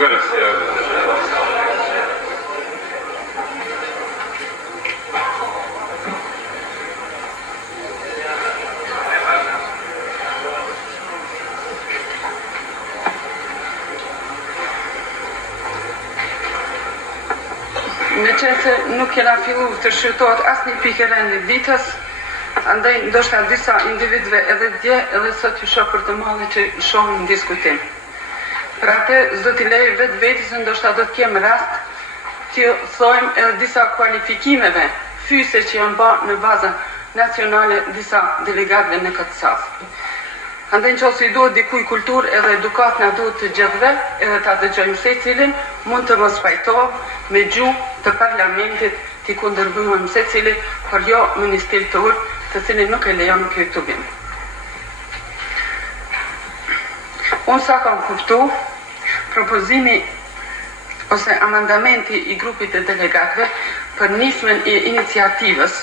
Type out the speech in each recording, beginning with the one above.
Me qenë se nuk kena fillu të shqyrtohet asë një pikë rend një ditës, andaj ndoshta disa individve edhe dje edhe sot ju shoh për të madhe që shohim në diskutim. Pra te zdo t'i lej vetë vetës ndoshta do të kem rast të thojmë edhe disa kualifikimeve fyse që janë ba në baza nacionale disa delegatve në këtë sas. Andaj në qësë i duhet dikuj kultur edhe edukat në duhet të gjithve edhe ta dëgjojmë se cilin mund të mos pajtohë me gjuhë të parlamentit t'i kundërbujmë se cilin për jo me një stil të urtë të cilin nuk e lejon këtë të bimë. Unë sa kam kuptu, propozimi ose amandamenti i grupit e delegatve për nismen e iniciativës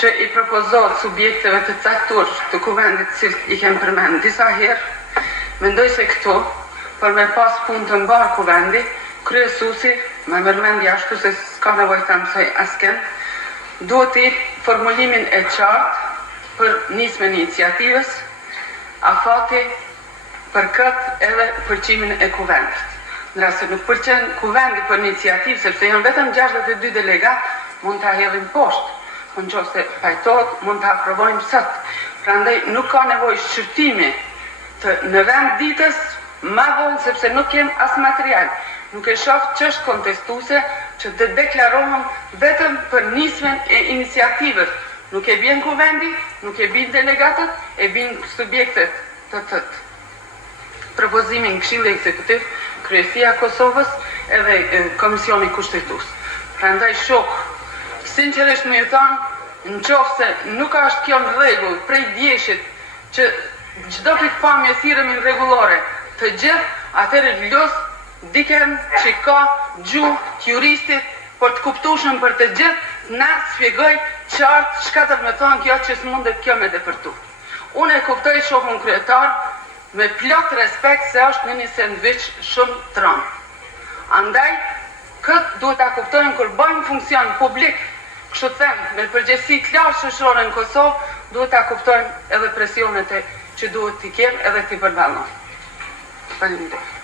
që i propozohet subjekteve të caktur të kuvendit që i kem përmend disa herë, mendoj se këto, për me pas punë të mbarë kuvendi, kryesusi, me mërmendja ashtu se s'ka nevojë ta mësoj asken, duhet i formulimin e qartë për nismen e iniciativës, afati për këtë edhe përqimin e kuvendit. Ndra se nuk përqen kuvendi për iniciativë, sepse janë vetëm 62 delegat, mund të hedhin poshtë. Në qoftë se pajtohet, mund të aprovojmë sot. Prandaj nuk ka nevojë shqyrtimi të në vend ditës, ma vonë sepse nuk kem as material. Nuk e shoh ç'është kontestuese që të deklarohem vetëm për nismen e iniciativës. Nuk e bjen kuvendi, nuk e bjen delegatët, e bjen subjektet të propozimin Këshilli Ekzekutiv, Kryesia e Kosovës edhe Komisioni Kushtetues. Prandaj shoh sinqerisht më thonë, në qoftë se nuk është kjo në rregull prej djeshit që çdo pikpamje thirremi në rregullore të gjithë, atëherë vlos diken që ka gjuhë të juristit për të kuptueshëm për të gjithë, na shpjegoj qartë çka do të thonë kjo që s'mundet kjo me depërtu. Unë e kuptoj shokun kryetar me plot respekt se është në një sendviç shumë tron. Andaj këtë duhet ta kuptojmë kur bëjmë funksion publik. Kështu të them, me përgjegjësi lartë shoqërore në Kosovë, duhet ta kuptojmë edhe presionet që duhet t'i kemë edhe t'i përballojmë. Faleminderit.